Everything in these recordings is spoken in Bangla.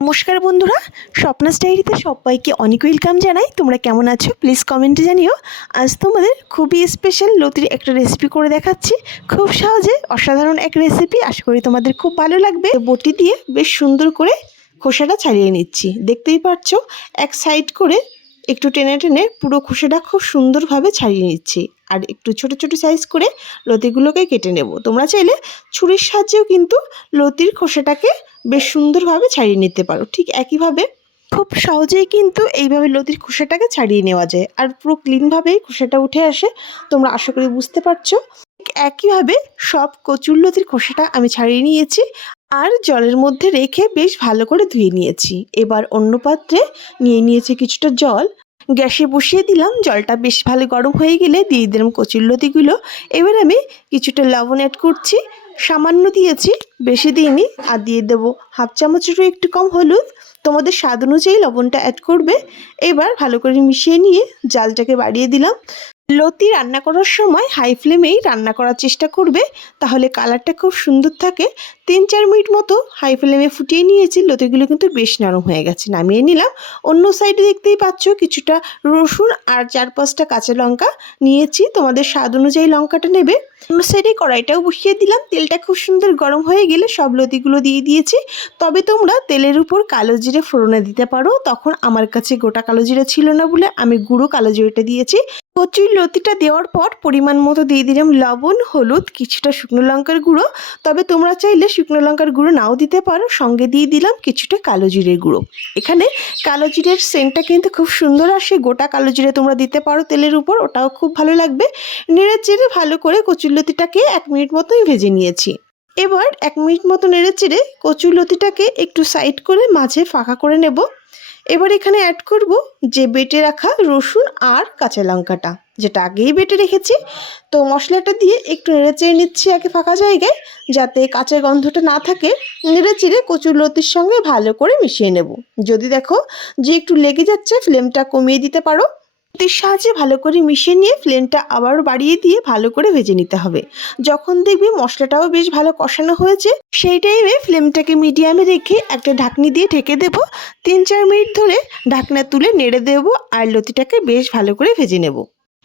নমস্কার বন্ধুরা, স্বপ্নাস ডায়েরিতে সবাইকে অনেক ওয়েলকাম জানাই। তোমরা কেমন আছো? প্লিজ কমেন্টে জানিও। আজ তোমাদের খুবই স্পেশাল লতির একটা রেসিপি করে দেখাচ্ছি। খুব সহজে অসাধারণ এক রেসিপি আশা করি তোমাদের খুব ভালো লাগবে। বটি দিয়ে বেশ সুন্দর করে খোসাটা ছাড়িয়ে নিচ্ছি। দেখতেই পাচ্ছ এক সাইড করে একটু টেনে টেনে পুরো খোসাটা খুব সুন্দরভাবে ছাড়িয়ে নিচ্ছি। আর একটু ছোট ছোট সাইজ করে লতিগুলোকে কেটে নেব। তোমরা চাইলে ছুরির সাহায্যেও কিন্তু লতির খোসাটাকে বেশ সুন্দরভাবে ছাড়িয়ে নিতে পারো। ঠিক একইভাবে খুব সহজেই কিন্তু এইভাবে লতির খোসাটাকে ছাড়িয়ে নেওয়া যায়। আর পুরো ক্লিনভাবেই খোসাটা উঠে আসে। তোমরা আশা করি বুঝতে পারছ। একইভাবে সব কচুর লতির খোসাটা আমি ছাড়িয়ে নিয়েছি আর জলের মধ্যে রেখে বেশ ভালো করে ধুয়ে নিয়েছি। এবার অন্য পাত্রে নিয়ে নিয়েছি কিছুটা জল। গ্যাসে বসিয়ে দিলাম, জলটা বেশ ভালো গরম হয়ে গেলে দিয়ে দিলাম কচুর লতিগুলো এবার আমি কিছুটা লবণ অ্যাড করছি, সামান্য দিয়েছি, বেশি দিইনি আর দিয়ে দেবো হাফ চামচেরও একটু কম হলুদ। তোমাদের স্বাদ অনুযায়ী লবণটা অ্যাড করবে। এবার ভালো করে মিশিয়ে নিয়ে জালটাকে বাড়িয়ে দিলাম। লতি রান্না করার সময় হাই ফ্লেমেই রান্না করার চেষ্টা করবে। তাহলে কালারটা খুব সুন্দর থাকে। তিন চার মিনিট মতো হাই ফ্লেমে ফুটিয়ে নিয়েছি। লতিগুলো কিন্তু বেশ নরম হয়ে গেছে। নামিয়ে নিলাম। অন্য সাইডে দেখতেই পাচ্ছ কিছুটা রসুন আর চার পাঁচটা কাঁচা লঙ্কা নিয়েছি। তোমাদের স্বাদ অনুযায়ী লঙ্কাটা নেবে। অন্য সাইডে কড়াইটাও বসিয়ে দিলাম। তেলটা খুব সুন্দর গরম হয়ে গেলে সব লতিগুলো দিয়ে দিয়েছি। তবে তোমরা তেলের উপর কালো জিরে ফোড়নে দিতে পারো। তখন আমার কাছে গোটা কালো জিরে ছিল না বলে আমি গুঁড়ো কালো জিরেটা দিয়েছি। কচুর লতিটা দেওয়ার পর পরিমাণ মতো দিয়ে দিলাম লবণ, হলুদ, কিছুটা শুকনো লঙ্কার গুঁড়ো। তবে তোমরা চাইলে শুকনো লঙ্কার গুঁড়ো নাও দিতে পারো। সঙ্গে দিয়ে দিলাম কিছুটা কালো জিরের গুঁড়ো। এখানে কালো জিরের সেন্টটা কিন্তু খুব সুন্দর আসে। গোটা কালো জিরে তোমরা দিতে পারো তেলের উপর, ওটাও খুব ভালো লাগবে। নেড়ে চেড়ে ভালো করে কচুরলতিটাকে এক মিনিট মতোই ভেজে নিয়েছি। এবার এক মিনিট মতো নেড়ে চেড়ে কচুরলতিটাকে একটু সাইড করে মাঝে ফাঁকা করে নেব। এবার এখানে অ্যাড করব যে বেটে রাখা রসুন আর কাঁচা লঙ্কাটা, যেটা আগেই বেটে রেখেছি। তো মশলাটা দিয়ে একটু নেড়ে চেড়ে নিচ্ছি আগে ফাঁকা জায়গায়, যাতে কাঁচা গন্ধটা না থাকে। নেড়ে চিড়ে কচুর লতির সঙ্গে ভালো করে মিশিয়ে নেব। যদি দেখো যে একটু লেগে যাচ্ছে ফ্লেমটা কমিয়ে দিতে পারো। লতির সাহায্যে ভালো করে মিশিয়ে নিয়ে ফ্লেমটা আবারও বাড়িয়ে দিয়ে ভালো করে ভেজে নিতে হবে। যখন দেখবি মশলাটাও বেশ ভালো কষানো হয়েছে, সেই টাইমে ফ্লেমটাকে মিডিয়ামে রেখে একটা ঢাকনি দিয়ে ঢেকে দেব। তিন চার মিনিট ধরে ঢাকনা তুলে নেড়ে দেবো আর লতিটাকে বেশ ভালো করে ভেজে নেব।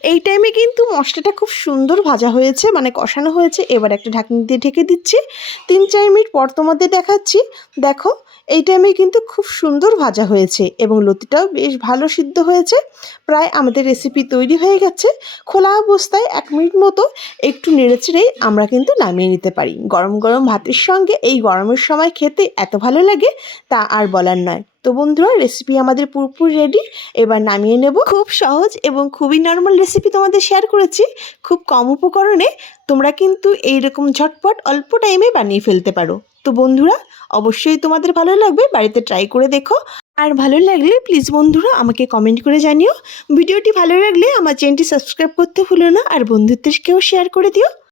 এই টাইমে কিন্তু মশলাটা খুব সুন্দর ভাজা হয়েছে মানে কষানো হয়েছে। এবার একটা ঢাকনি দিয়ে ঢেকে দিচ্ছি। তিন চার মিনিট পর তোমাদের দেখাচ্ছি। দেখো, এই টাইমে কিন্তু খুব সুন্দর ভাজা হয়েছে এবং লতিটাও বেশ ভালো সিদ্ধ হয়েছে। প্রায় আমাদের রেসিপি তৈরি হয়ে গেছে। খোলা অবস্থায় এক মিনিট মতো একটু নেড়ে চেড়েই আমরা কিন্তু নামিয়ে নিতে পারি। গরম গরম ভাতের সঙ্গে এই গরমের সময় খেতে এত ভালো লাগে তা আর বলার নয়। তো বন্ধুরা রেসিপি আমাদের পুরোপুরি রেডি এবার নামিয়ে নেব। খুব সহজ এবং খুবই নর্মাল রেসিপি তোমাদের শেয়ার করেছি, খুব কম উপকরণে। তোমরা কিন্তু এইরকম ঝটপট অল্প টাইমে বানিয়ে ফেলতে পারো। তো বন্ধুরা, অবশ্যই তোমাদের ভালো লাগবে, বাড়িতে ট্রাই করে দেখো। আর ভালো লাগলে প্লিজ বন্ধুরা, আমাকে কমেন্ট করে জানিও। ভিডিওটি ভালো লাগলে আমার চ্যানেলটি সাবস্ক্রাইব করতে ভুলো না, আর বন্ধুদেরকেও শেয়ার করে দিও।